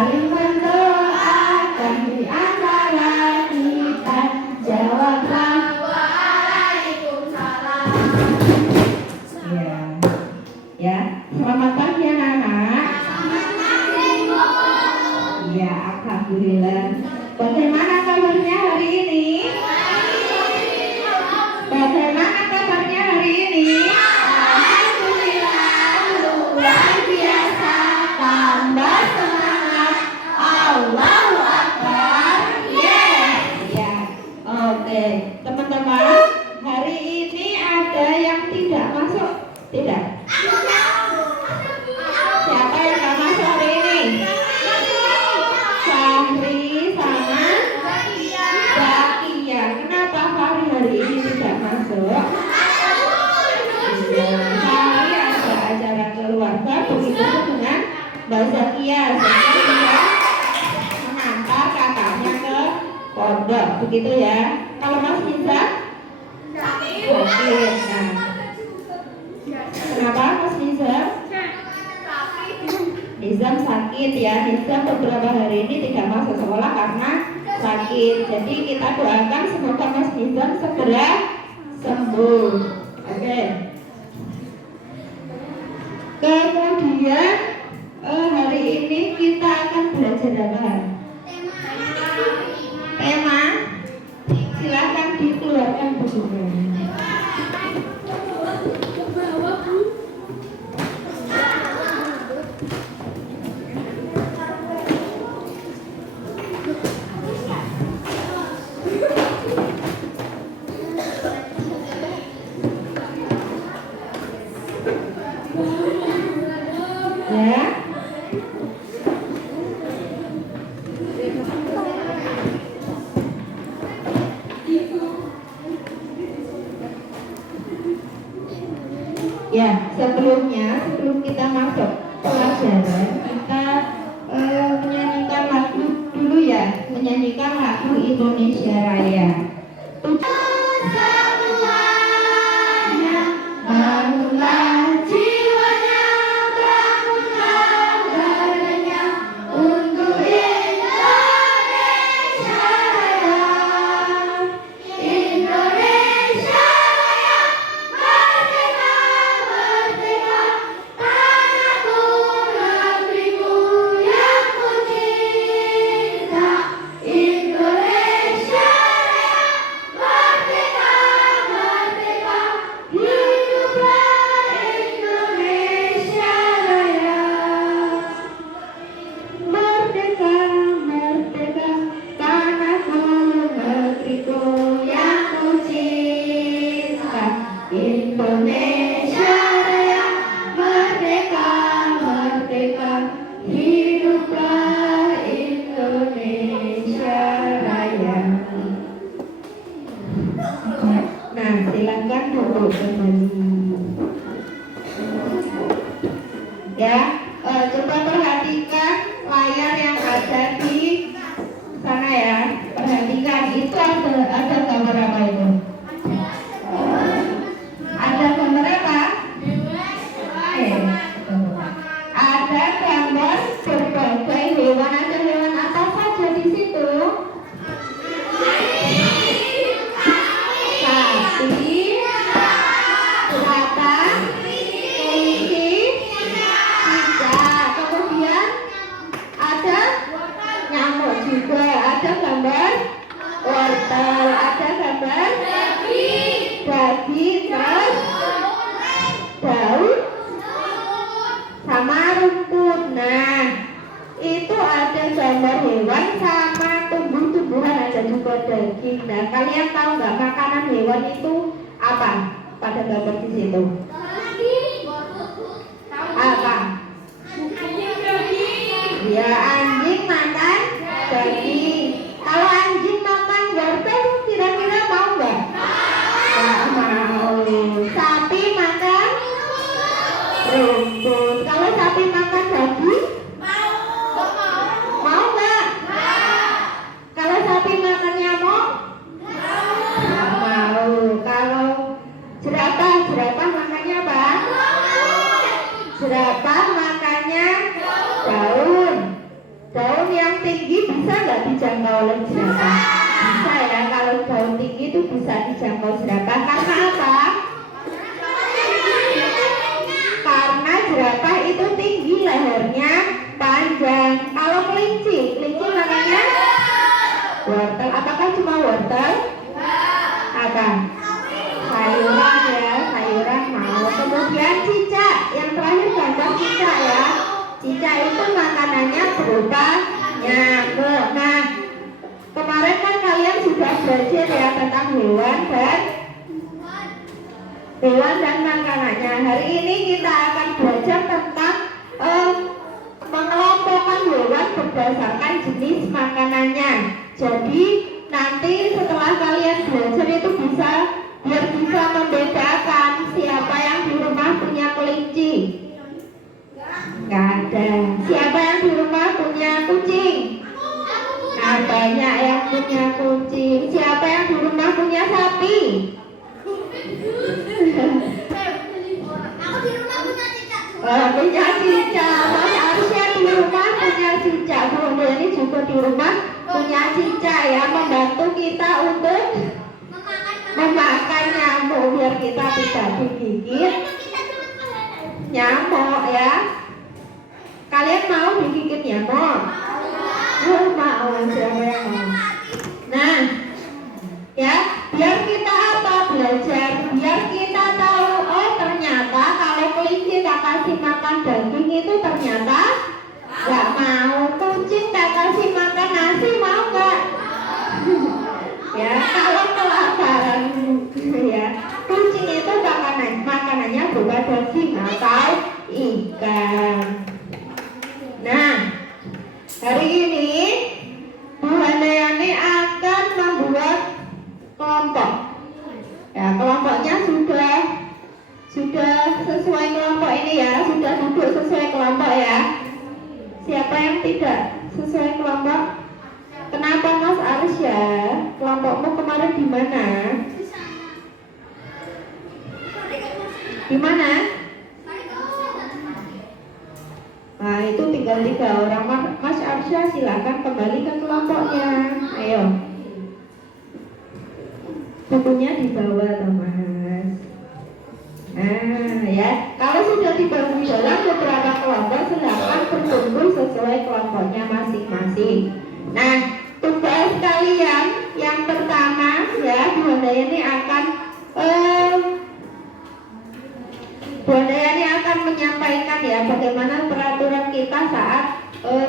saling mendoakan di antara kita. Jawablah Waalaikumsalam. Ya, selamat pagi anak-anak. Selamat pagi, Bu. Ya, alhamdulillah. Bagaimana kabarnya hari ini? Bagaimana kabarnya hari ini? Alhamdulillah, luar biasa, tambah semangat. Allahu Akbar. Ya. Oke, teman-teman, hari ini ada yang tidak masuk? Tidak. Siapa yang nggak masuk hari ini? Fahri sama Zakia. Kenapa Fahri hari ini tidak masuk? Fahri ada acara keluarga, begitu dengan Mbak Zakia. Zakia tidak mengantar kakaknya ke pondok, begitu ya. Kalau Mas Nizam? Sakit. Nah, kenapa Mas Nizam? Nizam sakit ya. Nizam beberapa hari ini tidak masuk sekolah karena sakit. Jadi kita doakan semoga Mas Nizam segera sembuh. Oke. Kemudian hari ini kita akan belajar apa? Tema. Silakan dikeluarkan bukunya. Ya, sebelum kita masuk pelajaran, kita menyanyikan lagu dulu ya, menyanyikan lagu Indonesia Raya. Semuanya bangunlah jiwanya, bangunlah badannya untuk Indonesia Raya. Indonesia Raya, merdeka, merdeka, tanahku, negeriku yang ku cinta. Indonesia Raya, merdeka, merdeka, hiduplah Indonesia Raya. Merdeka, merdeka, tanahku, negeriku yang ku cinta. Indonesia Raya, merdeka, merdeka, hiduplah Indonesia Raya. Nah, silakan duduk kembali. Ya, coba perhatikan layar yang ada di sana ya. Perhatikan, itu ada gambar apa itu? Ada gambar apa? Ada gambar berbagai hewan. Ada hewan apa saja di situ? Sapi, binatang, kelinci, cicak. Kemudian ada nyamuk juga. Ada gambar wortel, ada gambar daging, terus daun sama rumput. Nah, itu ada gambar hewan sama tumbuh-tumbuhan, ada juga daging. Nah, kalian tahu nggak makanan hewan itu apa pada gambar di situ? Apa? Ya, anjing makan daging. Kalau anjing makan wortel, kira-kira mau nggak? Nggak mau. Sapi makan rumput. Kalau sapi makan daging, mau nggak? Kalau sapi makan nyamuk, nggak mau. Kalau jerapah makannya dijangkau oleh jerapah? Bisa ya, kalau daun tinggi itu bisa dijangkau jerapah. Karena apa? Karena jerapah itu tinggi, lehernya panjang. Kalau kelinci namanya wortel. Apakah cuma wortel? Apa? Sayuran ya, sayuran mau. Kemudian cicak, yang terakhir gambar cicak ya. Cicak itu makanannya berupa nyamuk. Nah, kemarin kan kalian sudah belajar ya tentang hewan dan makanannya. Hari ini kita akan belajar tentang mengelompokkan hewan berdasarkan jenis makanannya. Jadi nanti setelah kalian belajar itu biar bisa membedakan siapa yang di rumah punya kelinci. Nggak ada. Siapa yang di rumah punya kucing? Nah, banyak yang punya kucing. Siapa yang di rumah punya sapi? Aku di rumah punya cicak. Punya cicak. Mas Arsya di rumah punya cicak. Bunda ini juga di rumah punya cicak ya, membantu kita untuk memakan nyamuk biar kita tidak digigit nyamuk ya. Kalian mau digigit nyamuk? Mau, siapa yang mau? Nah, ya, biar kita apa belajar? Biar kita tahu, oh ternyata kalau kelinci tak kasih makan daging itu ternyata nggak mau. Kucing tak kasih makan nasi mau nggak? Ya, kalau kelaparan ya, kucing itu makanannya berupa daging atau ikan. Nah, hari ini Bu Handayani akan membuat kelompok. Ya, kelompoknya sudah sesuai kelompok ini ya, sudah duduk sesuai kelompok ya. Siapa yang tidak sesuai kelompok? Kenapa Mas Arsya? Kelompokmu kemarin di mana? Di mana? Nah, itu tinggal 3 orang. Mas Arsya silakan kembali ke kelompoknya. Ayo. Bukunya dibawa, Mas. Nah, ya. Kalau sudah dibagi dalam beberapa kelompok, silakan berkumpul sesuai kelompoknya masing-masing. Nah, tugas kalian yang pertama ya, Bu Handayani akan menyampaikan ya bagaimana peraturan kita saat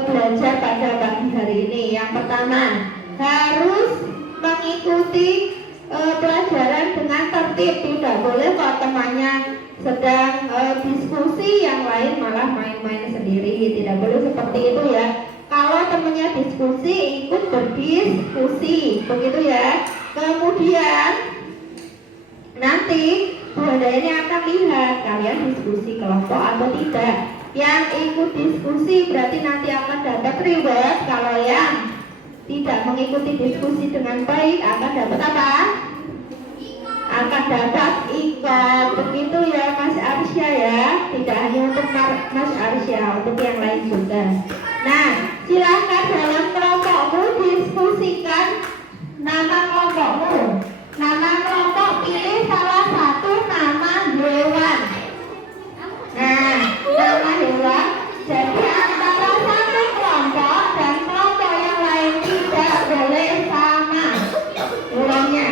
belajar pada pagi hari ini. Yang pertama, harus mengikuti pelajaran dengan tertib. Tidak boleh kalau temannya sedang diskusi, yang lain malah main-main sendiri. Tidak boleh seperti itu ya. Kalau temannya diskusi, ikut berdiskusi, begitu ya. Kemudian nanti Bu Handayani akan lihat kalian diskusi kelompok atau tidak. Yang ikut diskusi berarti nanti akan dapat reward. Kalau yang tidak mengikuti diskusi dengan baik akan dapat apa? Akan dapat ikut. Begitu ya Mas Arsya ya. Tidak hanya untuk Mas Arsya, untuk yang lain juga. Nah, silakan dalam kelompokmu diskusikan nama kelompokmu. Nama kelompok, pilih salah satu nama hewan. Nah, nama hewan. Jadi antara satu kelompok dan kelompok yang lain tidak boleh sama hewannya.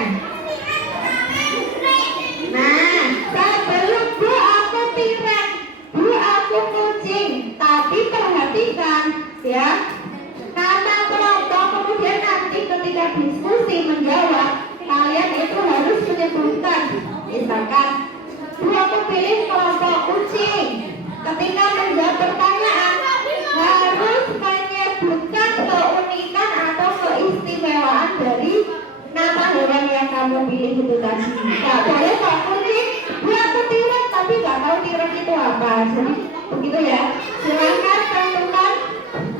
Nah, sebelum Bu aku pirang, Bu aku kucing. Tapi perhatikan ya, nama kelompok, kemudian nanti ketika diskusi menjawab, kalian itu harus menyebutkan. Misalkan, Bu aku pilih kelompok kucing. Ketika menjawab pertanyaan, harus menyebutkan keunikan atau keistimewaan dari nama hewan yang kamu pilih itu tadi. Gak boleh kok kucing, Bu aku tirek, tapi gak tahu tirek itu apa. Jadi begitu ya. Silakan tentukan.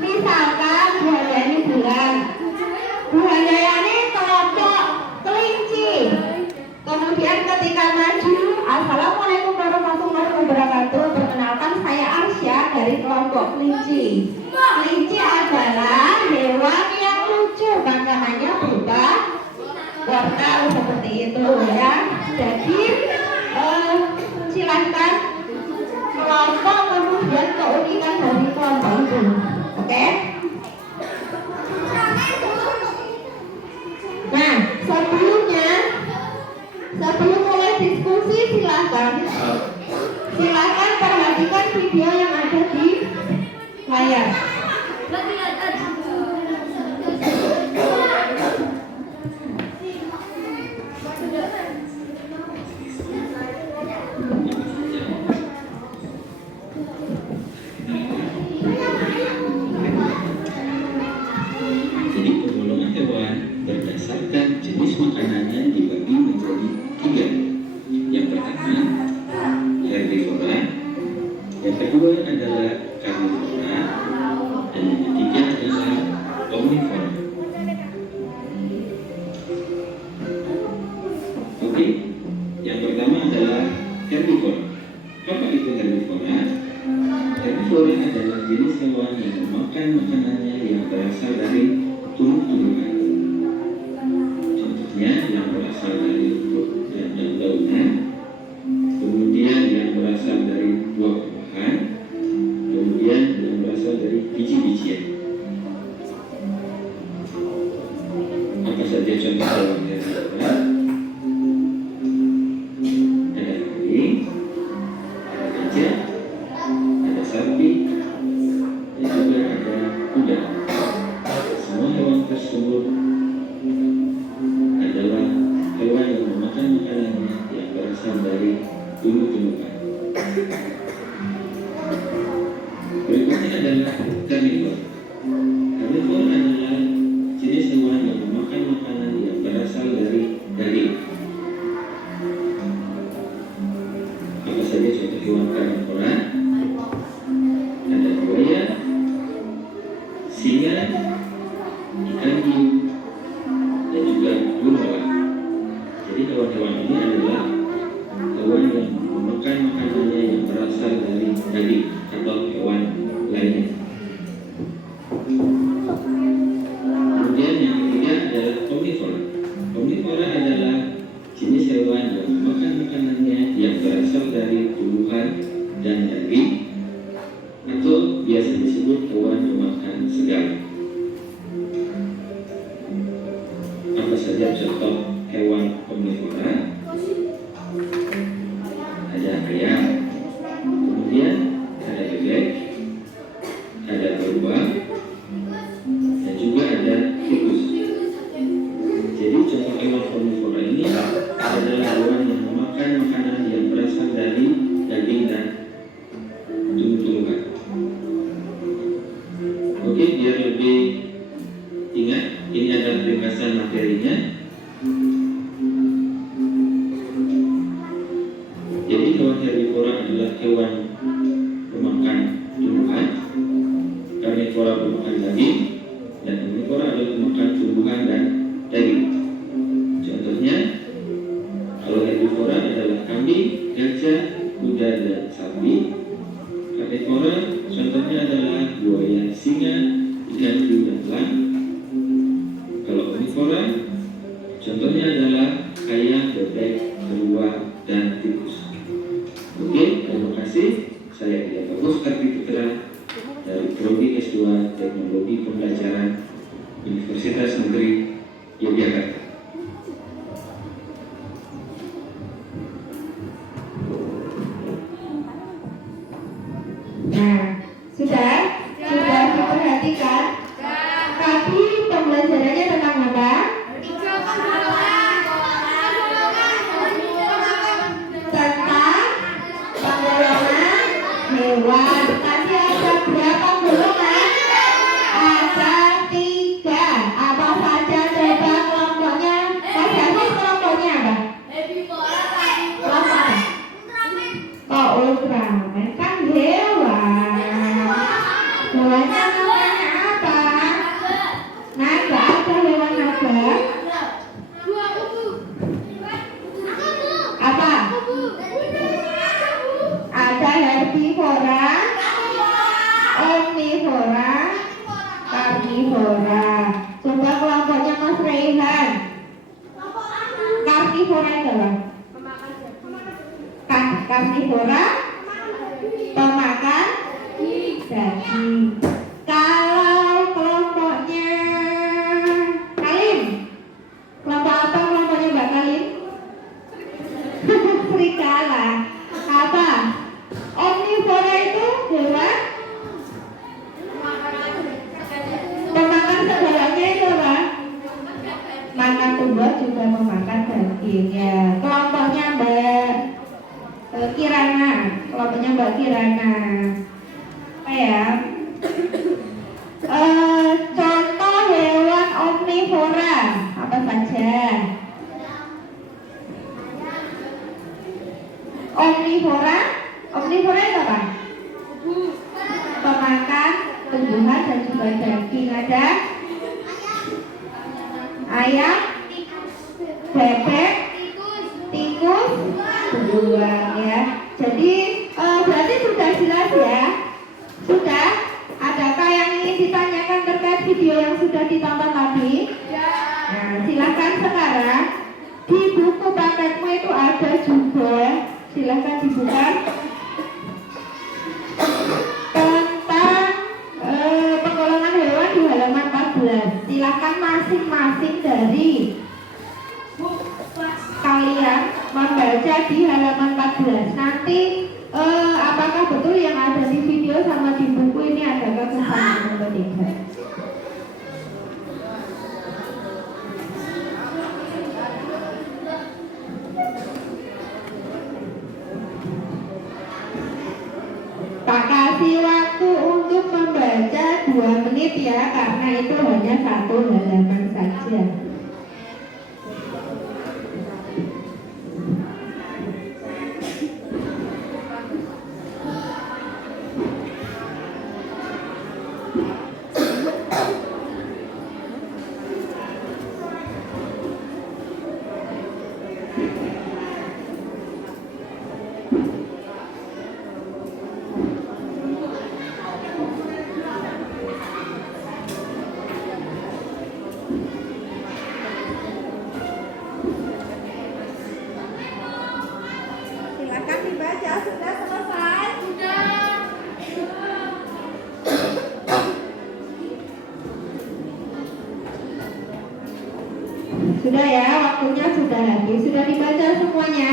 Misalkan Bu Handayani bilang, Bu Handayani kelompok kelinci. Kemudian ketika maju, Assalamualaikum warahmatullahi wabarakatuh. Perkenalkan, saya Arsya dari kelompok kelinci. Kelinci adalah hewan yang lucu. wortel seperti itu ya. Jadi silahkan kelompok kemudian keunikan dari kelompok itu. Oke? Nah, sebelum mulai diskusi silahkan perhatikan video yang ada di layar. Jadi penggolongan hewan berdasarkan jenis makanannya dibagi menjadi 3. Yang pertama herbivora, yang kedua adalah karnivora, dan yang ketiga adalah omnivora. Oke, yang pertama adalah herbivora. Apa itu herbivora? Herbivora adalah jenis hewan yang memakan makanannya yang berasal dari tumbuh-tumbuhan. Contohnya yang berasal dari rumput dan daun-daunan, kemudian yang berasal dari buah-buahan, kemudian yang berasal dari biji-bijian. Apa saja contoh hewan herbivora? Ada kambing, ada gajah, ada sapi, dan juga ada kuda. Semua hewan tersebut adalah hewan yang memakan makanannya yang berasal dari tumbuh-tumbuhan. Berikutnya adalah karnivora. Karnivora adalah jenis hewan yang memakan makanan yang berasal dari daging. Apa saja contoh hewan karnivora? Ada buaya, singa, ikan hiu, dan juga burung. Jadi hewan-hewan ini adalah hewan yang memakan makanannya yang berasal dari daging atau hewan lainnya. Kemudian yang ketiga adalah omnivora. Omnivora adalah jenis hewan yang memakan makanannya yang berasal dari tumbuhan dan daging, atau biasa disebut hewan pemakan segala. Apa saja contoh hewan omnivora? Ada ayam, kemudian ada bebek, ada beruang, dan juga ada tikus. Jadi contoh hewan omnivora ini adalah hewan yang memakan makanan yang berasal dari daging dan tumbuh-tumbuhan. Oke, biar lebih ingat, ini adalah ringkasan materinya. Jadi hewan herbivora adalah hewan pemakan tumbuhan, karnivora pemakan daging, dan omnivora adalah pemakan tumbuhan dan daging. Contohnya, kalau herbivora adalah kambing, gajah, kuda, dan sapi. Karnivora contohnya adalah buaya, singa, ikan hiu, dan elang. Kalau omnivora contohnya adalah ayam, bebek, beruang, dan tikus. Oke, terima kasih. Saya Dia Bagus Kartiputera dari Prodi S2 Teknologi Pembelajaran Universitas Negeri Yogyakarta. Nah, sudah diperhatikan. Tadi pembelajarannya tentang apa? Tentang penggolongan hewan. Tadi ada berapa golongan? Ada omnivora, pemakan daging. Kalau kelompoknya Kalim, kelompok apa kelompoknya Mbak Kalim? Serigala. Apa? Omnivora itu hewan pemakan segalanya itu apa? Makan tumbuh juga memakan daging ya. Kelompoknya Mbak Kirana, kelompoknya Mbak Kirana. Apa ya? Contoh hewan omnivora apa saja? Omnivora itu apa? Pemakan tumbuhan dan juga daging. Ada ayam, bebek, tikus, beruang ya. Jadi berarti sudah jelas ya? Sudah? Adakah yang ingin ditanyakan terkait video yang sudah ditonton tadi? Nah, silakan sekarang di buku paketmu itu ada juga. Silakan dibuka tentang penggolongan hewan di halaman 14. Silakan masing-masing dari kalian membaca di halaman 14. Nanti apakah betul yang ada di video sama di buku ini adakah kesamaan atau tidak? Tak kasih waktu untuk membaca 2 menit ya, karena itu hanya 1 halaman saja. Silakan dibaca, sudah selesai? Sudah ya, waktunya sudah habis. Sudah dibaca semuanya?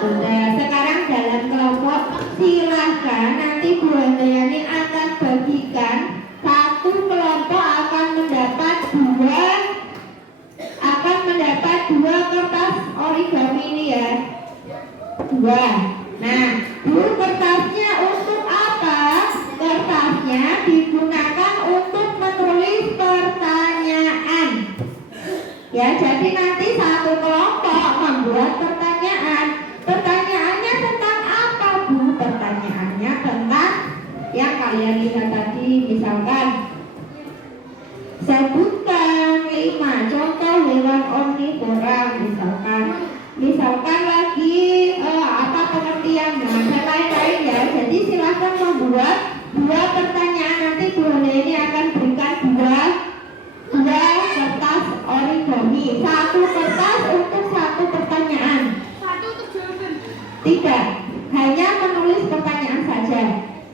Sudah. Sekarang dalam kelompok silahkan nanti Bu Handayani akan bagikan satu kelompok akan mendapat dua kertas origami ini ya. 2. Nah, dulu kertasnya untuk apa? Kertasnya digunakan untuk menulis pertanyaan. Ya, jadi nanti satu kelompok membuat pertanyaan. Pertanyaannya tentang apa, Bu? Pertanyaannya tentang yang kalian lihat tadi, misalkan sebutkan 5 contoh hewan omnivora, misalkan lagi apa pengertiannya dan lain-lain ya. Jadi silahkan membuat 2 pertanyaan. Nanti Bu ini akan berikan dua kertas origami, 1 kertas untuk 1 pertanyaan. 1 untuk jawaban. Tidak, hanya menulis pertanyaan saja.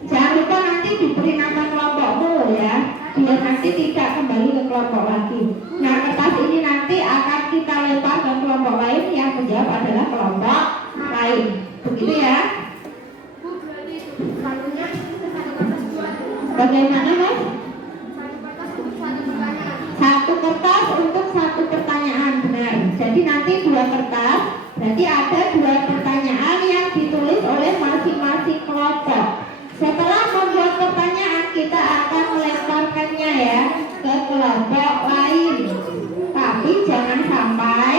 Jangan lupa nanti diberi nama kelompokmu ya, biar nanti tidak kembali ke kelompok lagi. Nah, kertas ini nanti akan kita lempar ke kelompok lain, yang menjawab adalah kelompok lain. Begitu ya? Bu, berarti satunya satu kertas dua. Bagaimana, Mas? Satu kertas untuk 1 pertanyaan. 1 kertas untuk 1 pertanyaan, benar. Jadi nanti 2 kertas, berarti ada 2 pertanyaan yang ditulis oleh masing-masing kelompok. Setelah membuat pertanyaan, kita akan melemparkannya ya ke kelompok lain. Tapi jangan sampai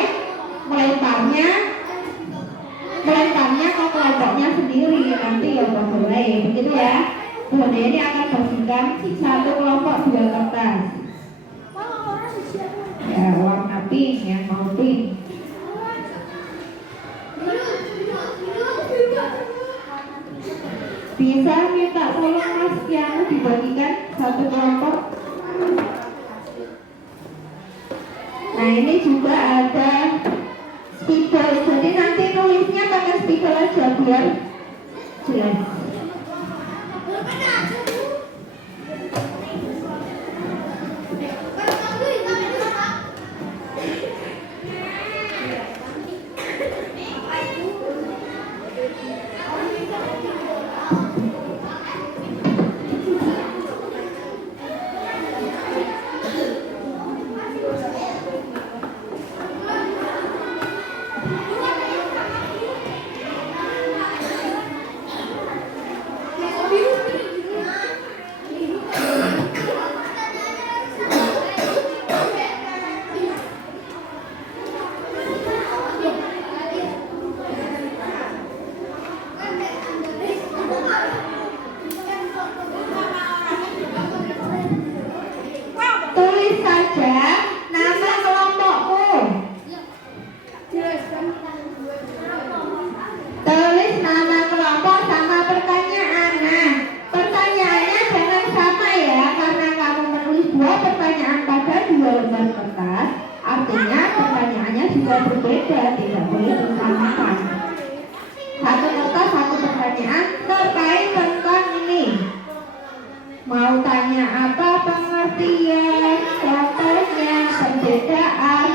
melemparnya ke kelompoknya sendiri, nanti ya boleh. Begitu ya. Bu ini akan bagikan 1 kelompok 2 kertas. Ya, warna pink, yang mau pink. Bisa minta tolong Mas yang dibagikan 1 kelompok. Nah, ini juga ada spidol. Jadi nanti nulisnya pakai spidol aja biar dua pertanyaan pada dua lembar kertas, artinya pertanyaannya juga berbeda, tidak boleh disamakan. Satu kertas, satu pertanyaan terkait tentang ini. Mau tanya apa, pengertian, contohnya, perbedaan,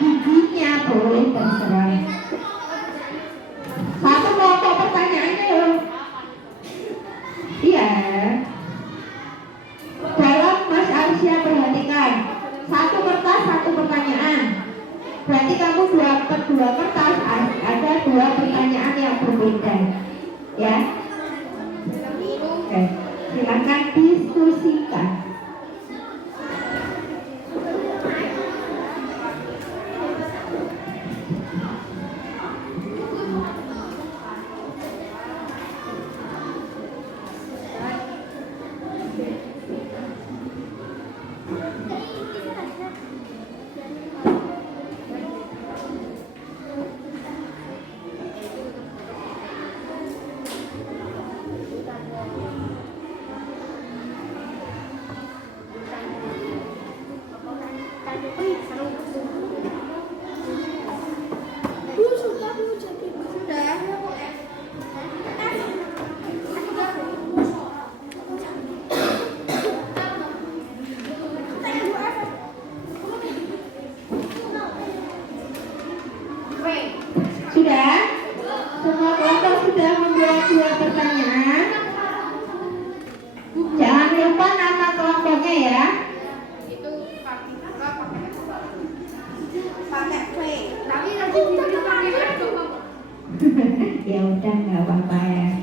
giginya, boleh terserah. Satu kelompok pertanyaannya loh. Iya. Dalam Mas Arsia perhatikan, satu kertas, satu pertanyaan. Berarti kamu dua kertas, ada dua pertanyaan yang berbeda. Ya. Oke. Silakan diskusikan. Sudah? Semua kelompok sudah membuat dua pertanyaan. Jangan lupa nama kelompoknya ya. Itu pakai V. Tapi nanti bisa pakai F. Ya udah, nggak apa-apa ya.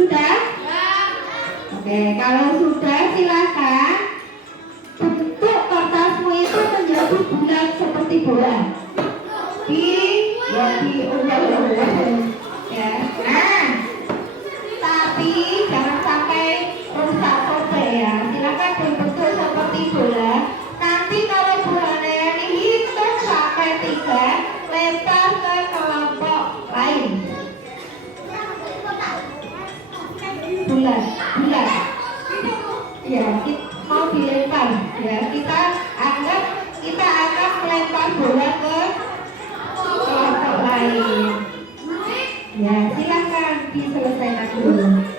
Sudah? Oke, kalau sudah silakan bentuk kertasmu itu menjadi bulat seperti bola. Diubah-ubah ya. Nah, tapi jangan sampai rusak sobek ya. Silakan berbentuk seperti bola. Nanti kalau bolanya ini hitung sampai 3, lempar ke kelompok lain. Bulat. Ya, mau dilempar. Ya, kita akan melempar bola ke kelompok lain. Ya, silakan diselesaikan dulu.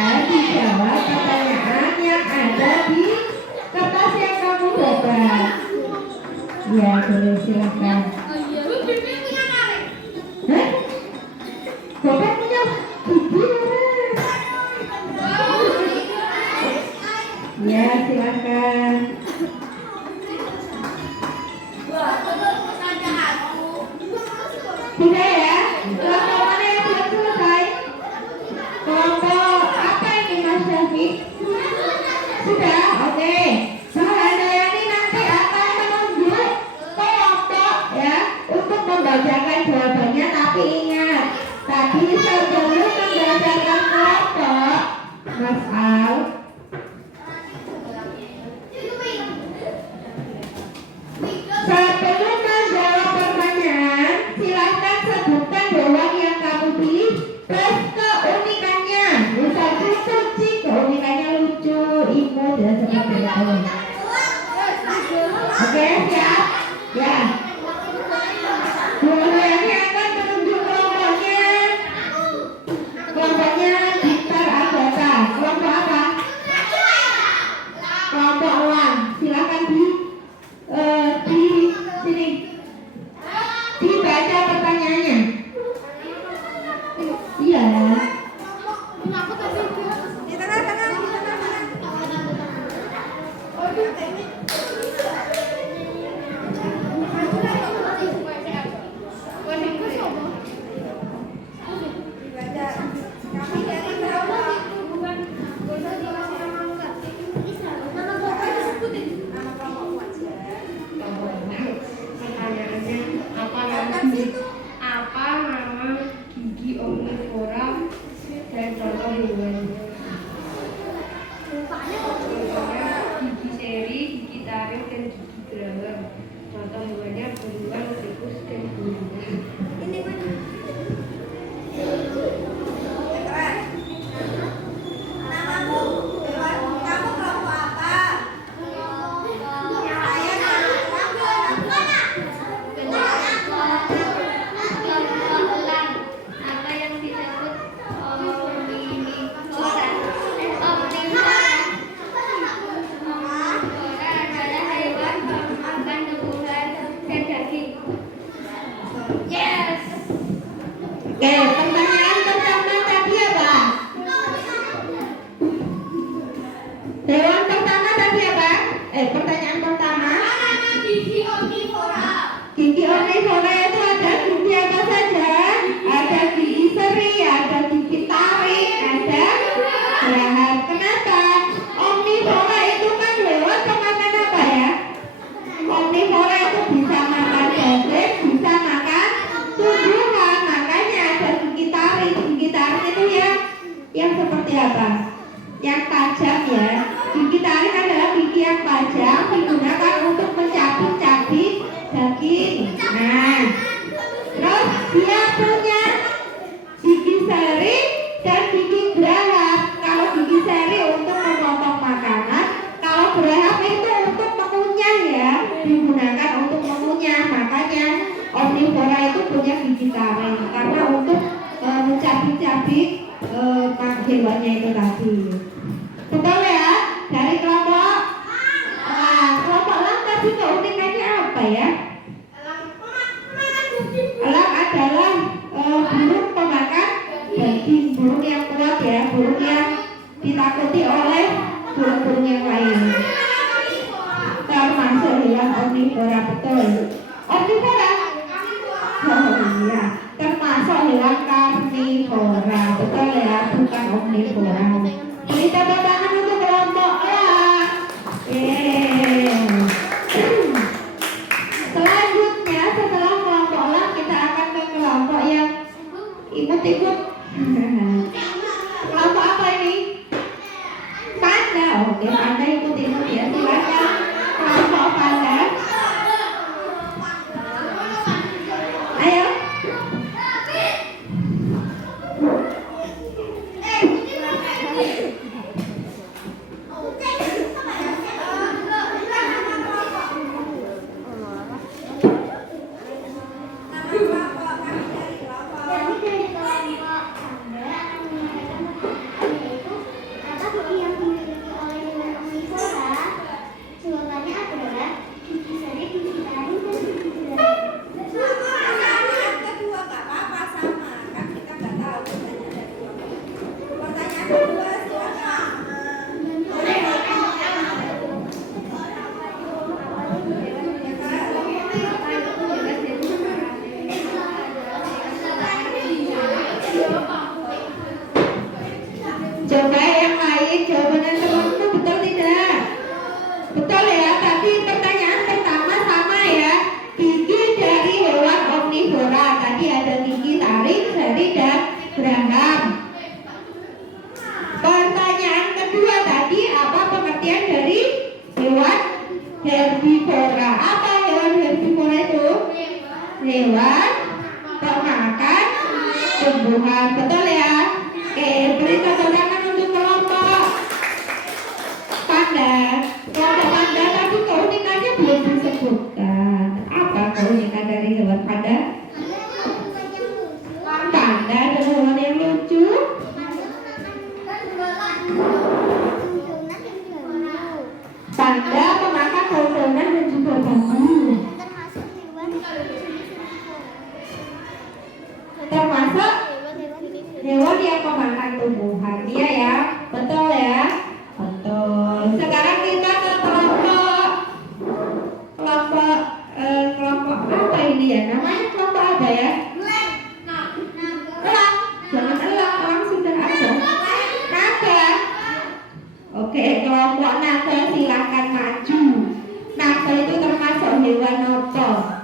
ya dijawab pertanyaan yang ada di kertas yang kamu dapat. Ya, boleh silakan. Hah? Bapak punya gigi ya, silakan. Sudah ya? Kelompok mana yang belum selesai? Kelompok apa ini Mas Syafiq? Sudah? Oke. Sahandayani nanti akan menunjuk kelompok ya untuk membacakan jawabannya, tapi ingat tadi sebelum membacakan kelompok Mas Al, sebelum menjawab pertanyaan, silahkan sebutkan hewan yang kamu pilih plus keunikannya. Misalnya kucing, keunikannya lucu, imut, dan seperti itu. Oke, siap? Ya. Dua ini akan menunjuk kelompoknya. Kelompoknya Gitar Anggota. Kelompok apa? Kelompok elang. Silakan di sini dibaca pertanyaannya. Iya. Di tengah. Pertanyaannya apa nama gigi omnivora dan contoh hewannya? Contohnya gigi seri, gigi taring, dan gigi geraham. Contoh hewannya beruang, tikus, dan gorila. Oke, pertanyaan pertama tadi apa? Hewan pertama tadi apa? Pertanyaan pertama. Gigi omnivora itu ada gigi apa saja? Ada gigi seri, ada gigi taring, ada geraham. Kenapa? Omnivora itu kan hewan pemakan apa ya? Omnivora itu bisa makan daging, bisa makan tumbuhan. Makanya ada gigi taring. Gigi taring itu yang seperti apa? Yang tajam ya. Gigi taring adalah gigi yang tajam, digunakan untuk mencabik-cabik daging. Nah, terus dia punya gigi seri dan gigi geraham. Kalau gigi seri untuk memotong makanan, kalau geraham itu untuk mengunyah ya, digunakan untuk mengunyah. Makanya omnivora itu punya gigi taring karena untuk mencabik-cabik hewannya itu tadi. Betul ya? Dari kelompok kelompok elang tadi keunikannya apa ya? Elang adalah burung pemakan daging, burung yang kuat ya, burung yang ditakuti oleh burung-burung yang lain. Termasuk hewan omnivora, betul. Omnivora? Oh iya, termasuk hewan karnivora, betul ya, bukan omnivora. Beri tepuk tangan untuk kelompok elang. Selanjutnya setelah kelompok elang kita akan ke kelompok yang imut-imut. Kelompok apa ini? Panda. Oke, panda imut-imut ya. Silakan kelompok panda. Ayo. Coba yang lain jawabannya temanku betul tidak? Betul ya, tadi pertanyaan pertama sama ya. Gigi dari hewan omnivora. Tadi ada gigi taring, seri, dan geraham. Pertanyaan kedua tadi, apa pengertian dari hewan herbivora? Apa hewan herbivora itu? Hewan pemakan tumbuhan. Betul ya? Oke, beri tepuk tangan untuk kelompok panda. Kelompok panda tadi keunikannya belum disebutkan. Apa keunikan dari hewan panda? Panda adalah hewan yang lucu. Panda pemakan daunan dan juga bambu. Termasuk hewan yang memakan tumbuhan. Iya ya, betul ya. Betul. Sekarang kita ke kelompok apa ini ya? Namanya kelompok apa ya? Elang. Jangan elang, elang sudah ada. Naga. Oke, kelompok naga silakan maju. Naga itu termasuk hewan apa?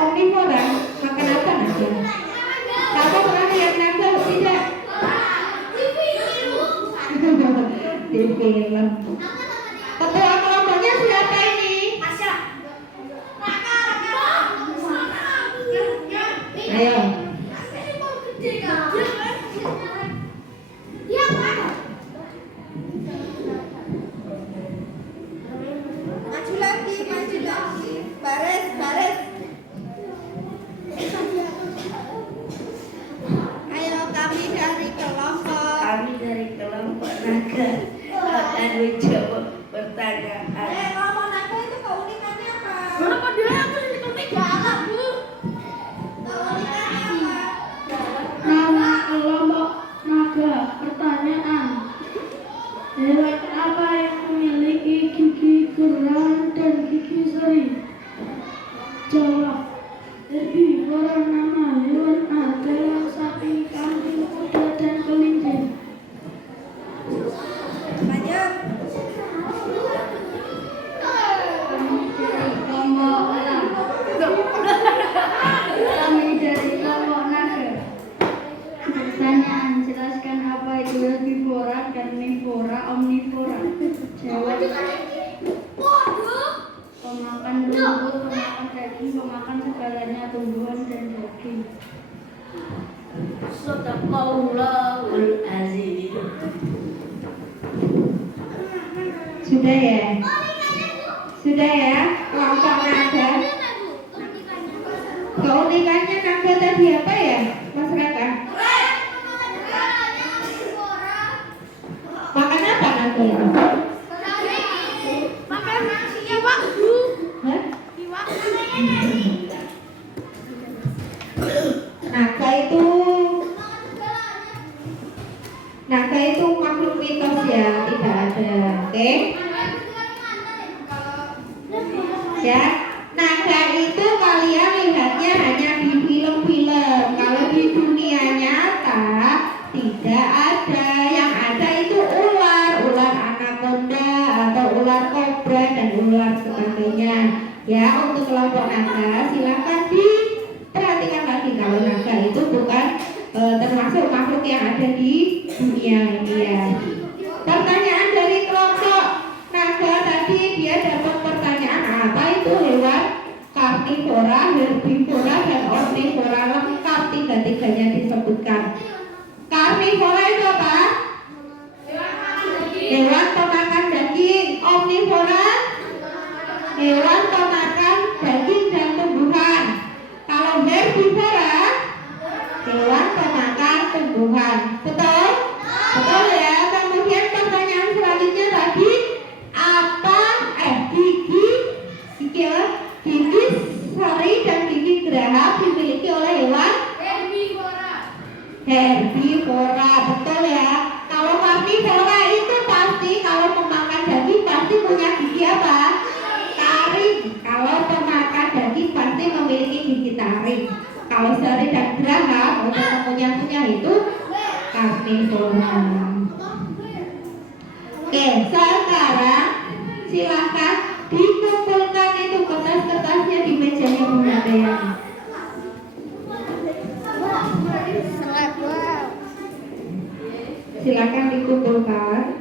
Omnivora. Makan apa naga? Kamu pernah lihat naga tidak? Di film. Ketua kelompoknya siapa ini? Ayo. Maju lagi. Baris. Ayo, kami dari kelompok Naga akan menjawab pertanyaan. kelompok naga itu keunikannya apa? Kenapa dia aku seperti galak, Bu? Keunikannya apa? Nama kelompok naga. Pertanyaan: hewan apa yang memiliki gigi geraham dan gigi seri? Jawab: herbivora. Nama hewan adalah sapi, kambing, kuda, dan kelinci. Lanjut. Kami dari kelompok naga. Pertanyaan: jelaskan apa itu herbivora, karnivora, omnivora. Jawab: pemakan rumput, pemakan daging, pemakan segalanya tumbuhan dan daging. Sadaqallahul azim. Sudah ya? Sudah ya? Kelompok naga. Keunikannya naga tadi apa ya? Mas Raka? Makan apa naga itu? Makan iwak, Bu. Hah? Iwak. Naga itu makhluk mitos ya, tidak ada. Oke? Ya, naga itu kalian lihatnya hanya di film-film. Kalau di dunia nyata tidak ada. Yang ada itu ular anaconda atau ular kobra dan ular sebagainya. Ya, untuk kelompok naga silakan diperhatikan lagi kalau naga itu bukan termasuk makhluk yang ada di dunia ini ya. Pertanyaan dari kelompok naga tadi, dia dapat pertanyaan apa itu hewan karnivora, herbivora, dan omnivora. Lengkap tiga-tiganya disebutkan. Karnivora itu apa? Hewan pemakan daging. Omnivora hewan pemakan daging dan tumbuhan. Kalau herbivora hewan pemakan tumbuhan. Betul? Betul ya. Kemudian pertanyaan selanjutnya tadi, apa gigi seri dan gigi geraham dimiliki oleh hewan herbivora. Betul ya. Kalau karnivora itu pasti kalau pemakan daging pasti punya gigi apa? Taring. Kalau pemakan daging pasti memiliki gigi taring. Kalau Sari dan Graham untuk pengunyah-kunyah itu karnivora. Oke, sekarang silakan dikumpulkan itu kertas-kertasnya di mejanya Bu Handayani. Silakan dikumpulkan.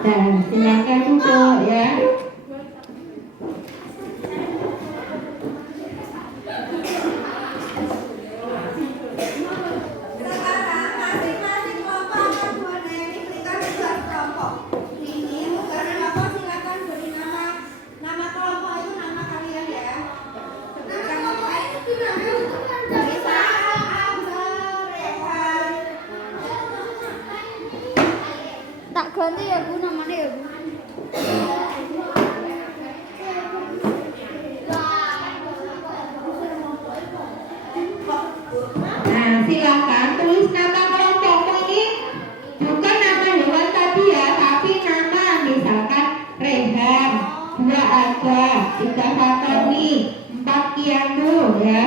Dan silakan duduk ya. Sekarang masing-masing kelompok akan Bu Handayani berikan tugas kelompok. Ini tugas kelompok silakan beri nama kelompok itu nama kalian ya. Nama kelompok itu namanya Bisa, Abdul, Rehan. Tak ganti ya Bu namanya ya Bu. Nah, silakan tulis nama kelompokmu ini bukan nama hewan tadi ya, tapi nama misalkan Rehan, 2 Aga, 3 Fatoni, 4 Kianu ya.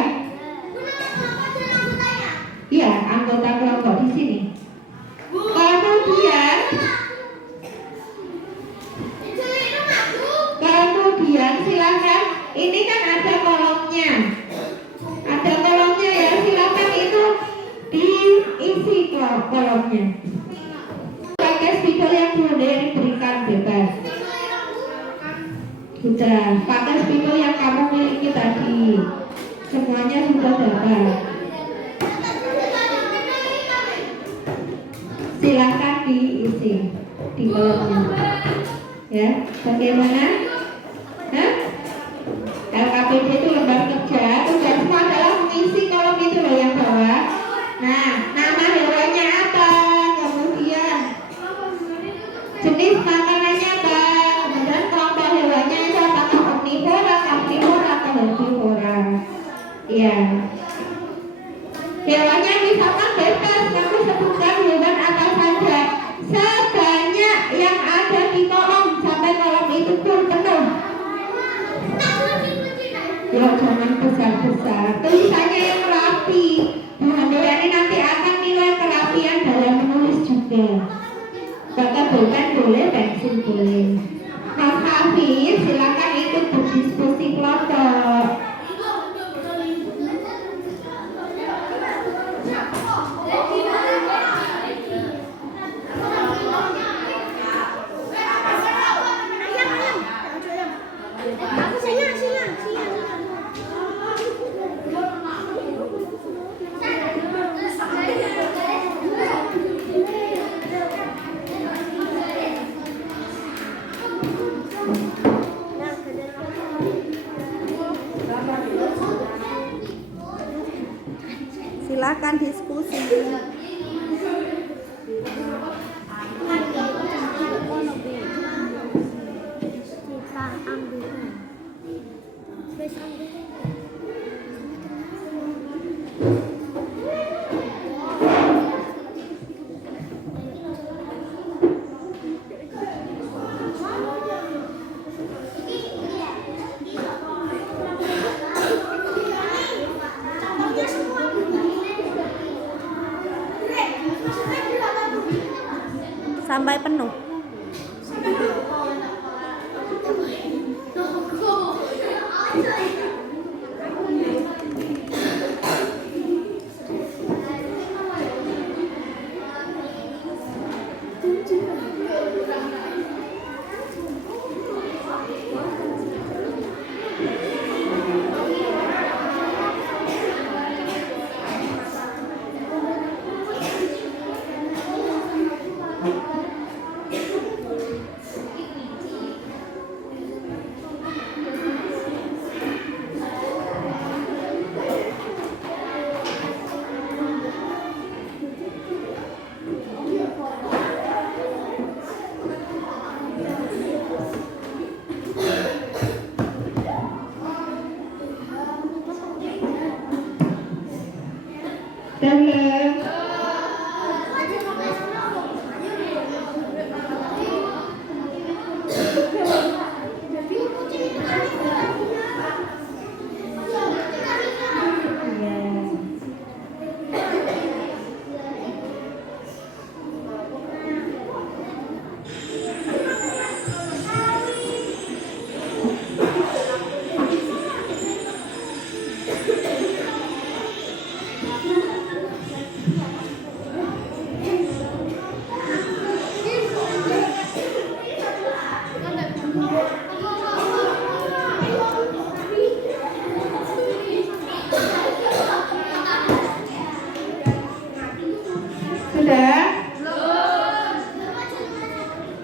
Iya, anggota kelompok di sini. Kemudian silakan, ini kan ada kolomnya. Ada kolomnya ya, silakan itu diisi kolomnya. Pakai spidol yang boleh diberikan bebas. Sudah, pakai spidol yang kamu miliki tadi. Semuanya sudah dapat. Silakan diisi di kolomnya. Ya, bagaimana? Hah? LKPD itu lembar kerja, tugasmu adalah mengisi kolom itu loh yang bawah. Nah, nama hewannya apa? Kemudian jenis makanannya apa? Kemudian kelompok hewannya itu apakah omnivora, karnivora, atau herbivora? Iya. Hewannya misalkan bebas, kamu sebutkan hewan apa saja. Sebanyak yang ada di kolom sampai kolom itu pun penuh. Ya jangan besar-besar, tulisannya yang rapi. Bu Handayani nanti akan nilai kerapian dalam menulis juga. Pakai pulpen boleh, pensil boleh. Mas Hafiz silakan ikut berdiskusi kelompok. Silakan diskusi. Sampai penuh. Dalam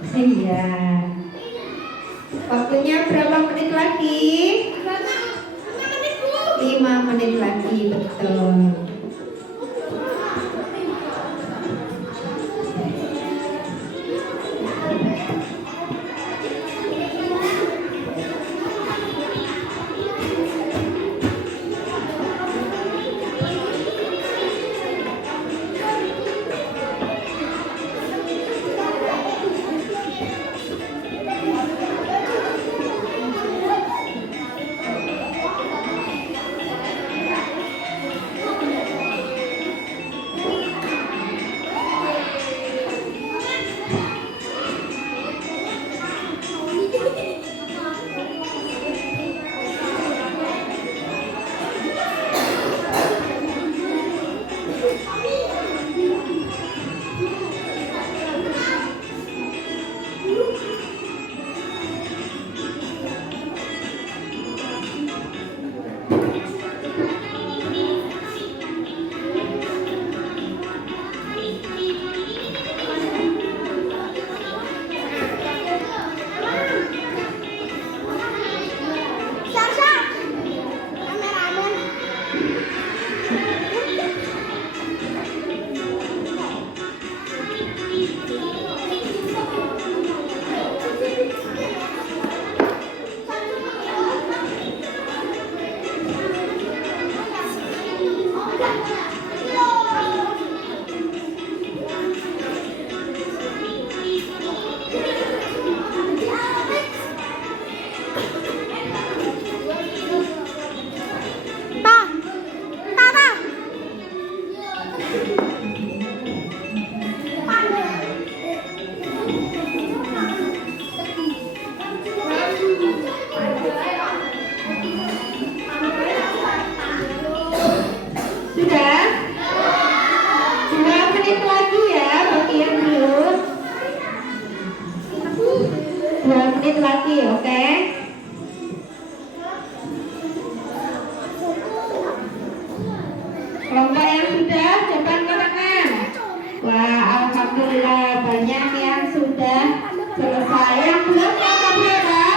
Iya. Waktunya berapa menit lagi? 5 menit lagi, betul. Sudah? 2 menit lagi ya bagi yang belum. 2 menit lagi, oke? Kelompok yang sudah coba angkat tangan. Wah, alhamdulillah banyak yang sudah selesai. Yang belum angkat berapa?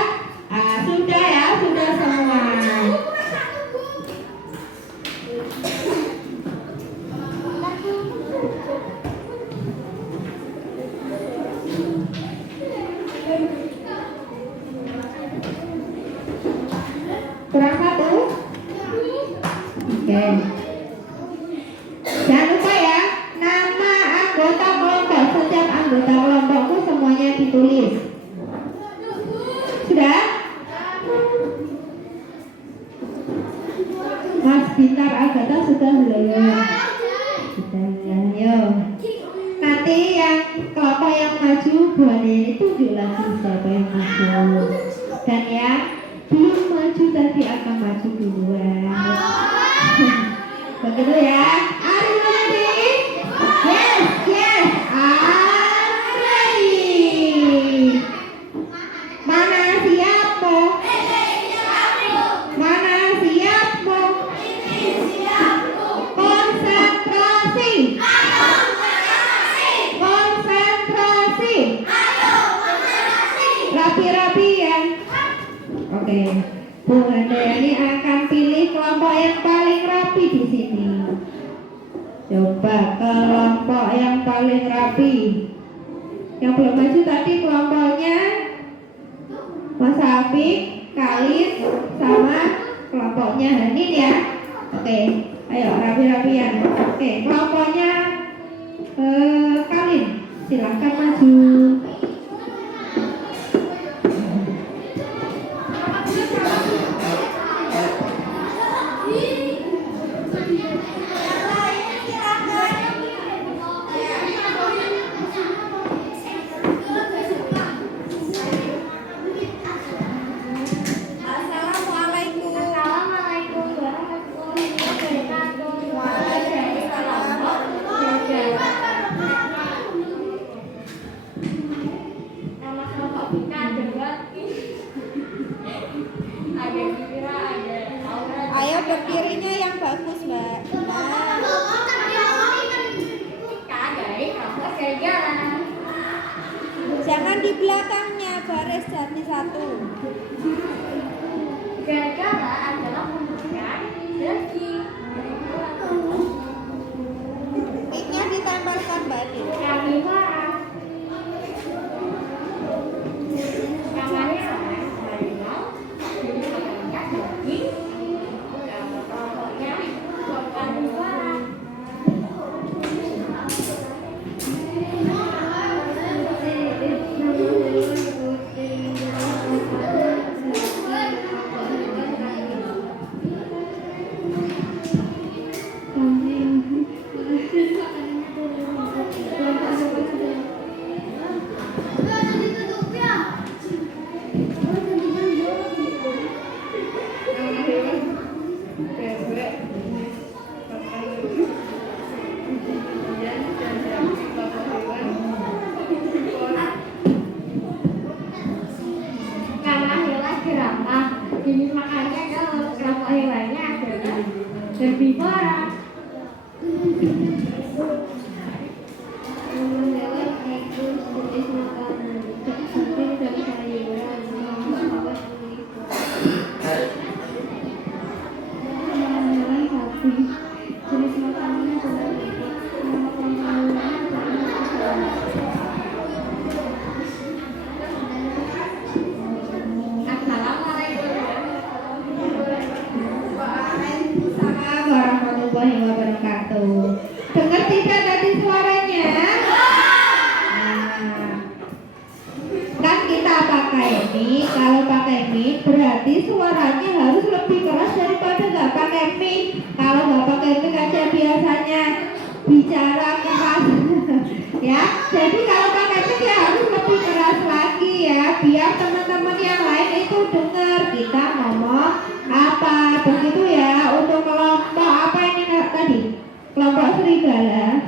Ah, sudah ya, sudah semua. Kurang 1? Oke. Jangan lupa ya, nama anggota kelompok. Setiap anggota kelompokku semuanya ditulis. Sudah? Mas Bintar Agatha sudah belum? Sudah, ayo. Nanti yang kelompok yang maju, Bu Ani tunjuk lagi siapa yang maju. Dan yang belum maju tadi akan maju duluan. Begitu ya. Are you ready? Yes, yes. I'm ready. Mana siapmu? Mana siapmu? Konsentrasi. Konsentrasi. Rapi-rapian. Oke. Bu Handayani akan pilih kelompok yang paling rapi di sini. Coba kelompok yang paling rapi. Yang belum maju tadi kelompoknya Mas Afik, Khalid, sama kelompoknya Hanin ya. Oke, ayo rapi-rapian. Oke, kelompoknya Khalid, silahkan maju. belakangnya baris jadi satu. Gara-gara adalah memberikan daging. Mic-nya ditempelkan batin. Karnivora. Namanya harimau. Jadi makannya daging. Kalau kelompoknya karnivora. Karena hewan jerapah, jenis makanannya adalah kelompok hewannya adalah herbivora. Hewan itu jenis makanan seperti dan sayuran, hewan sapi, jenis makanannya adalah Waalaikumsalam warahmatullahi wabarakatuh. Dengar tidak tadi suaranya? Nah, kan kita pakai mic. Kalau pakai mic berarti suaranya harus lebih keras daripada nggak pakai mic. Kalau nggak pakai mic aja biasanya bicara keras. Ya, jadi kalau pakai mic ya harus lebih keras lagi ya, biar teman-teman yang lain itu dengar kita ngomong apa. Begitu ya. Untuk kelompok apa ini tadi? Kelompok serigala.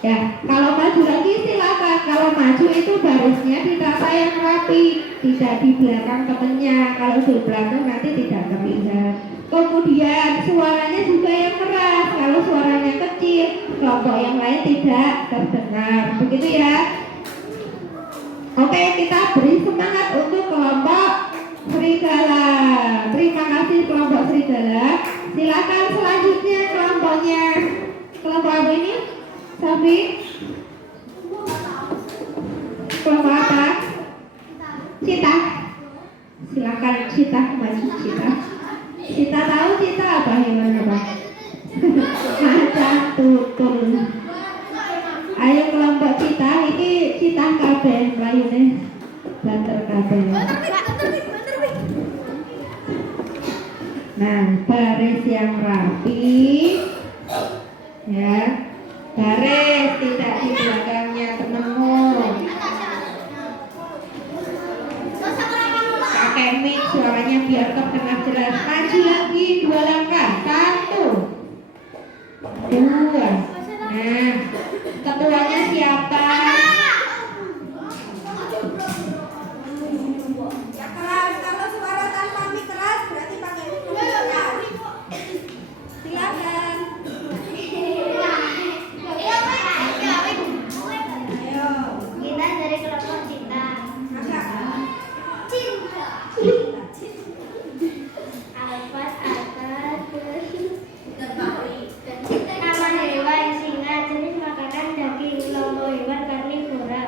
Ya, kalau maju lagi silakan. Kalau maju itu barisnya ditata yang rapi, tidak di belakang temennya. Kalau di belakang nanti tidak terlihat. Kemudian suaranya juga yang keras. Kalau suaranya kecil, kelompok yang lain tidak terdengar. Begitu ya. Oke, kita beri semangat untuk kelompok serigala. Terima kasih kelompok serigala. Silakan selanjutnya kelompoknya. Kelompok apa ini? Sapi? Kelompok apa? Cita. Silakan Cita maju Cita. Cita tahu Cita apa hewan apa? Macan tutul. Ayo kelompok Cita, ini Cita kabeh mlayune. Banter kabeh. Nah, baris yang rapi. Ya. Baris tidak di belakangnya penemu. Pakai mic suaranya biar terdengar jelas. Maju lagi 2 langkah. 1 2. Nah, ketuanya siapa? Ya keras, kalau suara tanpa mic keras berarti pakai mic ya. Silakan. Ayo. Kita dari kelompok cinta. Cinta. Alfat nama hewan singa, jenis makanan daging, kelompok hewan karnivora.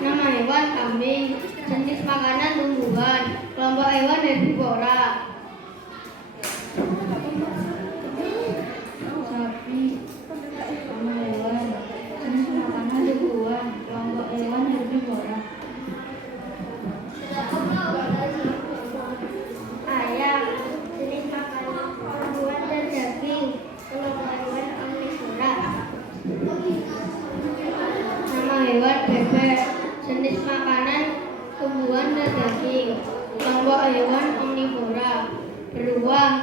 Nama hewan kambing, jenis makanan tumbuhan, kelompok hewan herbivora. Sapi, nama hewan, jenis makanan tumbuhan, kelompok hewan herbivora. Ayam, jenis makanan tumbuhan dan daging, kelompok hewan omnivora. Nama hewan bebek, jenis makanan tumbuhan dan daging, kelompok hewan omnivora. Beruang,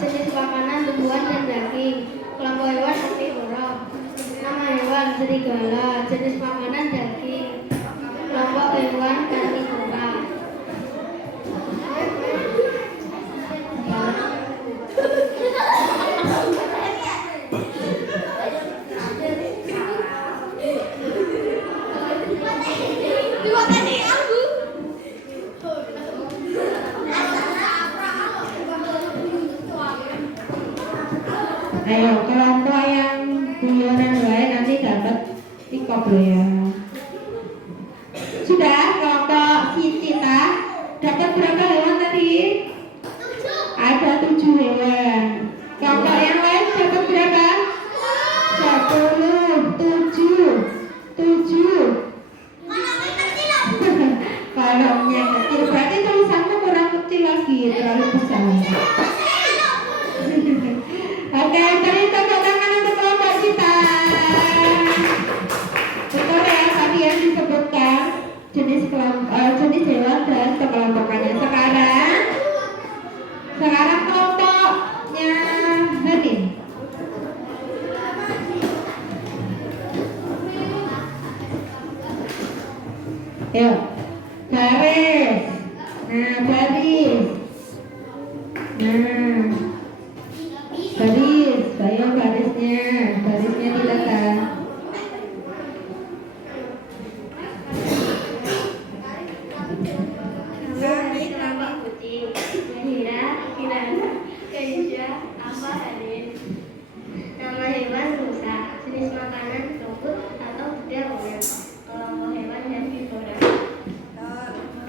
jenis makanan tumbuhan dan daging, kelompok hewan omnivora. Nama hewan serigala, jenis makanan daging, kelompok hewan karnivora. jenis hewan dan pengelompokannya. Sekarang kelompoknya Henin. Yuk, baris. Nah, baris. Nah, baris. Ayo barisnya diletak. Nama kucing, Zahira, Kirana, Keisha, Amba, Adin. Nama hewan rusa, jenis makanan rumput atau dedaunan. Kelompok hewan herbivora.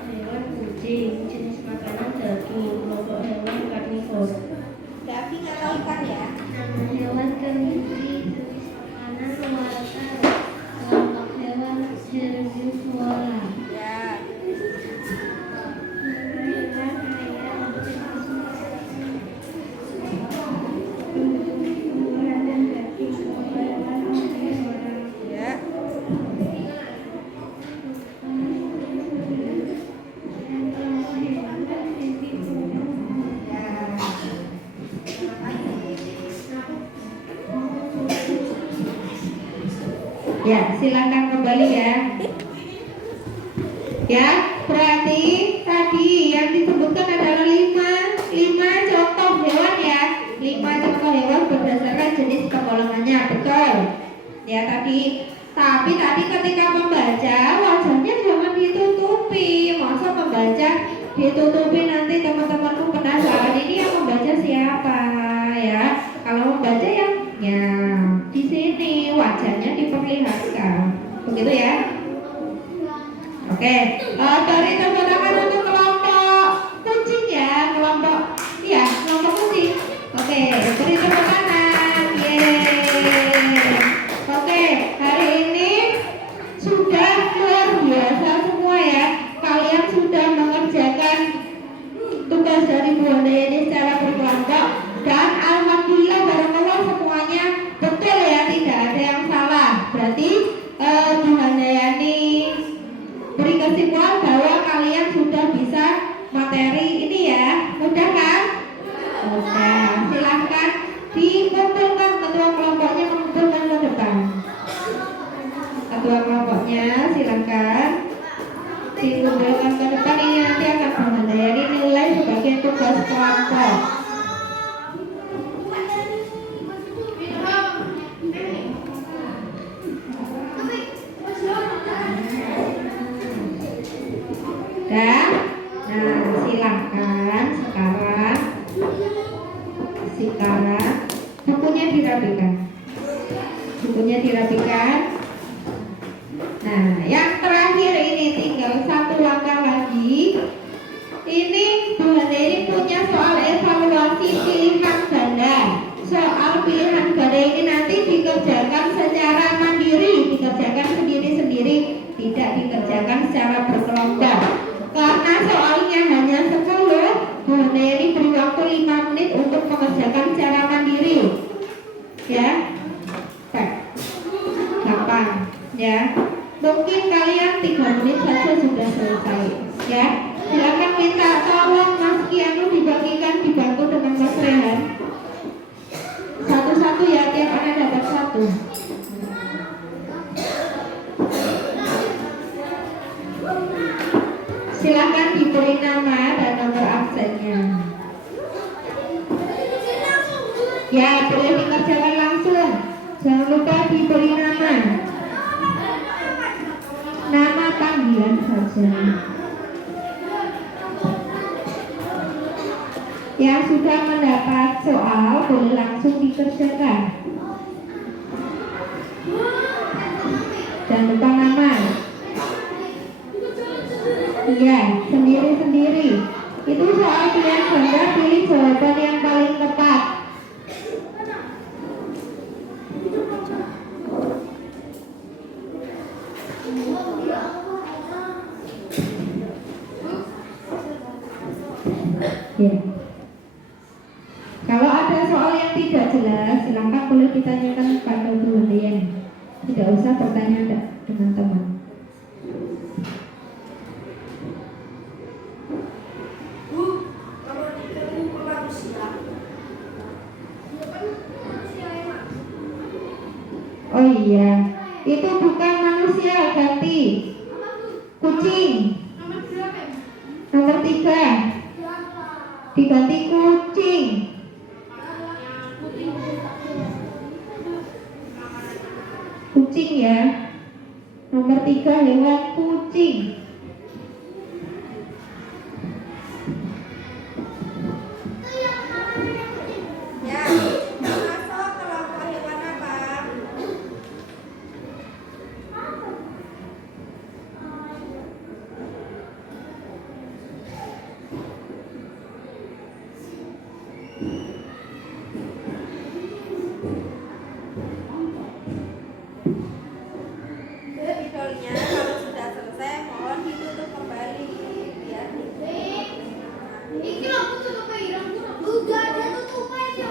Hewan kucing, jenis makanan daging. Kelompok hewan karnivora. Daging atau ikan ya? Nama hewan kelinci, jenis makanan warta. Kelompok hewan herbivora. Ya. Ya. Ya, silakan kembali ya. Ya, berarti tadi yang disebutkan adalah 5 contoh hewan ya. 5 contoh hewan berdasarkan jenis penggolongannya, betul. Ya tapi tadi ketika membaca wajahnya jangan ditutupi. Masa membaca ditutupi, nanti teman-temanku penasaran ini yang membaca siapa ya. Kalau membaca yang ya di sini wajahnya diperlihatkan. Begitu ya. Oke, dari tepuk tangan untuk kelompok kucing ya, kelompok kucing. Oke, beri tepuk tangan. Yeay. Oke, hari ini sudah luar biasa semua ya. Kalian sudah mengerjakan tugas dari Bu Handayani secara berkelompok dan alhamdulillah barakallah semuanya betul ya, tidak ada yang salah. Berarti Bu Handayani beri kesimpulan bahwa kalian sudah bisa materi ini ya. Mudah kan? Mudah. Silahkan dikumpulkan, ketua kelompoknya mengumpulkan ke depan. Ketua kelompoknya silahkan dikumpulkan ke depan. Ini nanti akan Bu Handayani nilai sebagai tugas kelompok. Dan silahkan sekarang bukunya dirapikan. Nah, yang terakhir ini tinggal satu langkah lagi. Ini Bu Handayani punya soal evaluasi pilihan ganda. Soal pilihan ganda ini nanti dikerjakan secara mandiri, dikerjakan sendiri-sendiri, tidak dikerjakan secara berkelompok. Karena soalnya hanya 10, Bu Handayani beri waktu 5 menit untuk mengerjakan secara mandiri. Ya, gampang ya. Mungkin kalian 3 menit saja sudah selesai. Ya, silakan minta tolong Mas Kianu dibantu dengan Mas Rehan. Satu-satu ya, tiap anak dapat 1. Silakan diberi nama dan nomor absennya. Ya, boleh dikerjakan langsung. Jangan lupa diberi nama panggilan saja. Yang sudah mendapat soal boleh langsung dikerjakan. Jangan lupa nama. Iya, sendiri-sendiri. Itu soal pilihan ganda, pilih jawaban yang paling tepat. Ya. Kalau ada soal yang tidak jelas, silakan boleh ditanyakan pada Bu Handayani. Tidak usah bertanya dengan teman. Oh iya, itu bukan manusia, ganti. Kucing. Nomor 3. Diganti kucing. Kucing ya. Nomor 3 hewan kucing. Ya, masuk kelompok hewan apa? Idolnya kalau sudah selesai mohon ditutup kembali biar Iki aku tutup ireng. Udah ada tutupnya itu.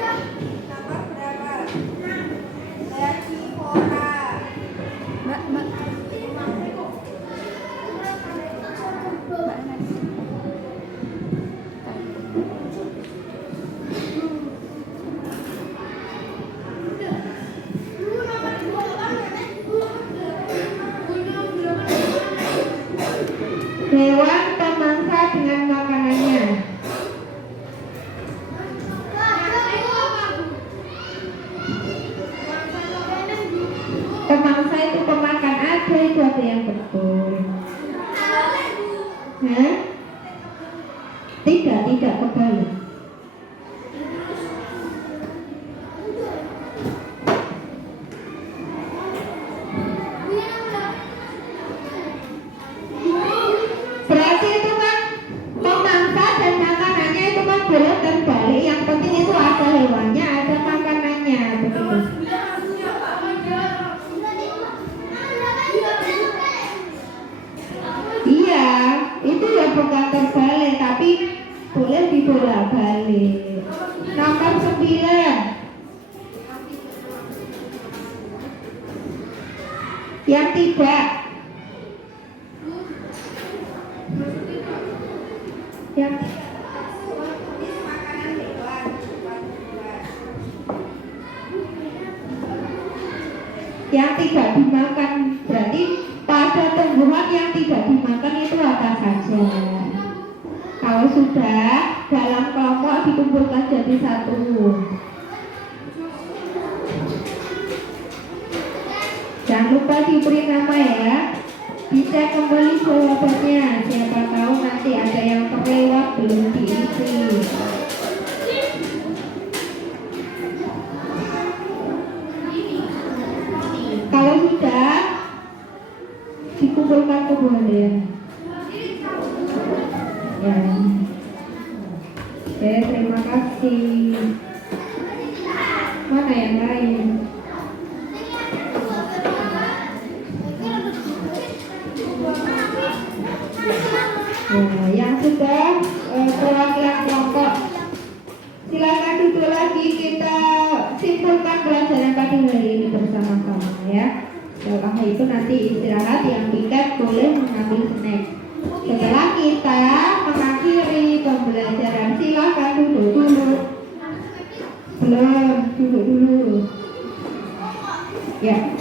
ya. Nomor berapa? Herbivora. Hewan pemangsa dengan makanannya. Pemangsa itu pemakan, ada itu ada yang betul. Hah? Tidak kebalik. Berarti itu kan pemangsa dan makanannya itu kan boleh terbalik. Yang penting itu ada hewannya, ada makanannya, begitu. Iya, itu ya bukan terbalik, tapi boleh dibolak-balik. Nomor 9. Yang tidak. Yang Jenis makanan hewan. yang tidak dimakan, berarti pada tumbuhan yang tidak dimakan itu apa saja. Kalau sudah dalam kelompok dikumpulkan jadi satu. Jangan lupa diberi nama ya. Bisa kembali jawabannya. Siapa tahu nanti ada yang terlewat belum diisi. Kalau sudah dikumpulkan kembali. Ya. Oke, terima kasih. Mana yang lain? Nah, yang sudah perwakilan kelompok, silakan duduk lagi, kita simpulkan pelajaran pada hari ini bersama-sama ya. Setelah itu nanti istirahat, yang piket boleh mengambil snack. Setelah kita mengakhiri pembelajaran, silakan duduk dulu. Belum, duduk dulu. Ya.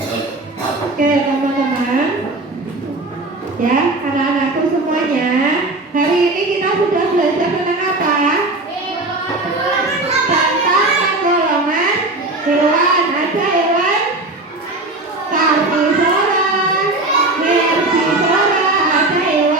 Oke teman-teman. Ya, anak-anakku semuanya, hari ini kita sudah belajar tentang apa? Tentang golongan hewan. Ada hewan karnivora, herbivora, ada hewan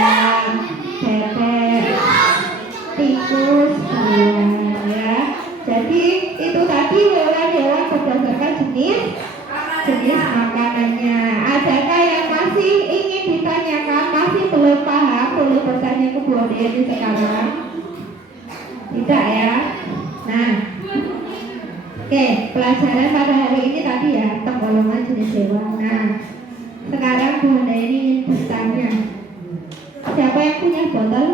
ayam, bebek, tikus, ya. Jadi itu tadi hewan-hewan berdasarkan jenis makanannya. Adakah yang masih ingin ditanyakan, masih belum paham, boleh bertanya ke Bu Deni sekarang? Tidak ya. Nah, oke, pelajaran pada hari ini tadi ya, penggolongan jenis hewan. Nah, sekarang Bu Deni ingin bertanya, siapa yang punya botol?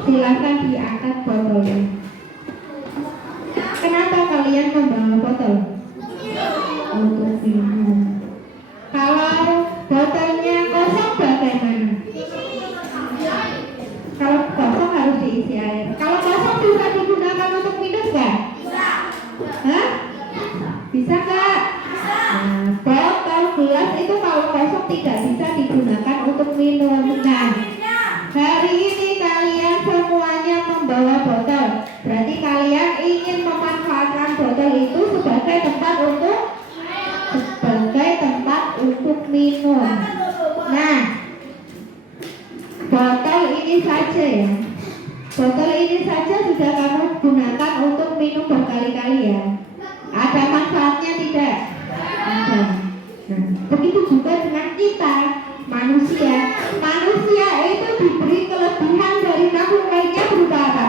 Silakan diangkat botolnya. Kenapa kalian membawa botol? Untuk minum. Kalau botolnya kosong bagaimana? Kalau kosong harus diisi air. Kalau kosong bisa digunakan untuk minum nggak? Hah? Bisa nggak? Nah, botol gelas itu kalau kosong tidak bisa digunakan untuk minum. Nah, hari ini kalian semuanya membawa botol. Berarti kalian ingin memanfaatkan botol itu sebagai tempat untuk minum. Nah, botol ini saja ya. Botol ini saja sudah kamu gunakan untuk minum berkali-kali ya. Ada manfaatnya tidak? Ada. Nah, begitu juga dengan kita, manusia. Manusia itu diberi kelebihan dari makhluk lainnya berupa apa?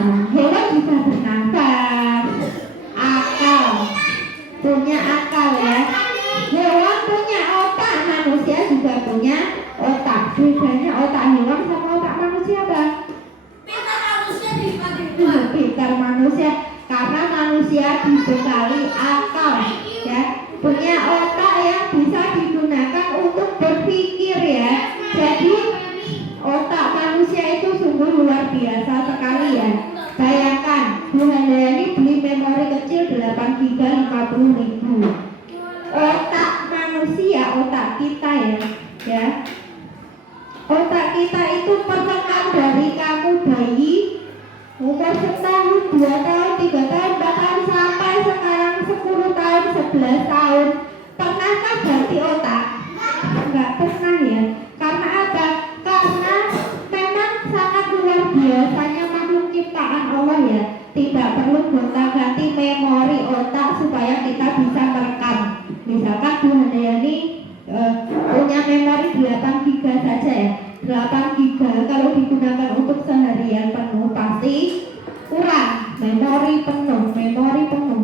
Nah, hewan bisa bernafas, akal, punya akal ya. Hewan punya otak, manusia juga punya otak. Bedanya otak hewan sama otak manusia apa? Pintar manusia, karena manusia dibekali akal ya, punya otak yang bisa digunakan untuk berpikir ya. Jadi otak manusia itu sungguh luar biasa sekali ya. Bayangkan Bu Handayani beli memori kecil 8 GB 50.000. Otak manusia, otak kita ya. Otak kita itu pertengahan dari kamu bayi umur setahun, 2 tahun, 3 tahun, 4 tahun sampai sekarang 10 tahun, 11 tahun. Pernahkah ganti otak? Enggak pernah ya. Karena apa? Karena memang sangat luar biasanya makhluk ciptaan Allah ya. Tidak perlu gonta-ganti memori otak supaya kita bisa merekam. Misalkan Bu Handayani punya memori 8 GB saja ya. 8 GB kalau digunakan untuk seharian penuh pasti kurang. Memori penuh.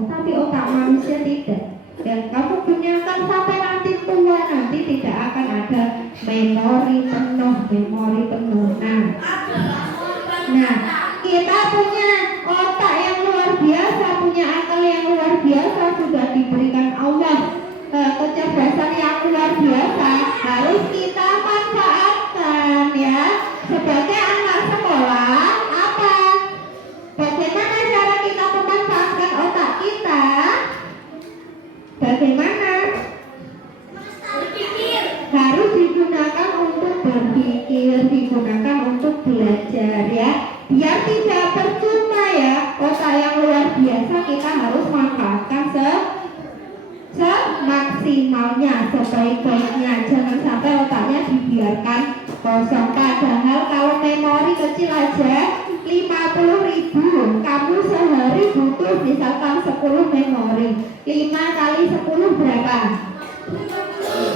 Tapi otak manusia tidak. Dan kamu gunakan sampai nanti tua, nanti tidak akan ada memori penuh. Nah, kita punya otak yang luar biasa, punya akal yang luar biasa, sudah diberikan Allah kecerdasan yang luar biasa, harus kita manfaatkan ya. Sebagai anak sekolah, apa? Bagaimana cara kita memanfaatkan otak kita? Bagaimana? Harus digunakan untuk berpikir, digunakan untuk belajar ya. Biar tidak percuma ya, otak yang luar biasa kita harus manfaatkan semaksimalnya, sebaik-baiknya. Jangan sampai otaknya dibiarkan kosong. Padahal kalau memori kecil aja 50.000, kamu sehari butuh misalkan 10 memori. 5 kali 10 berapa?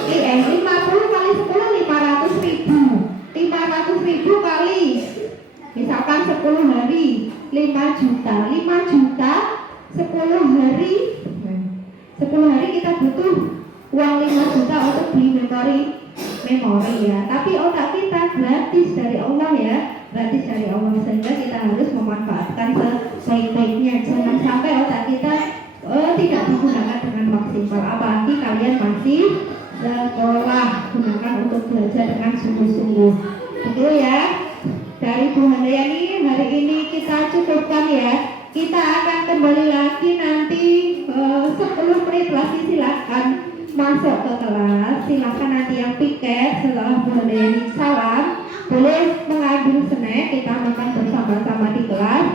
50 kali 10 500.000. 500.000 kali misalkan 10 hari 5 juta. 5 juta 10 hari. 10 hari kita butuh uang 5 juta untuk beli memori ya. Tapi otak kita gratis dari Allah ya. Gratis dari Allah, sehingga kita harus memanfaatkan sebaik-baiknya. Jangan sampai otak kita tidak digunakan dengan maksimal. Apalagi kalian masih sekolah, gunakan untuk belajar dengan sungguh-sungguh. Betul ya. Dari Bu Handayani hari ini kita cukupkan ya. Kita akan kembali lagi nanti 10 menit lagi. Silakan masuk ke kelas. Silakan nanti yang piket setelah Bu Handayani salam boleh mengambil snack, kita makan bersama-sama di kelas.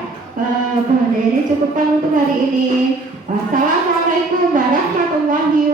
Bu Handayani cukupkan untuk hari ini. Wassalamualaikum warahmatullahi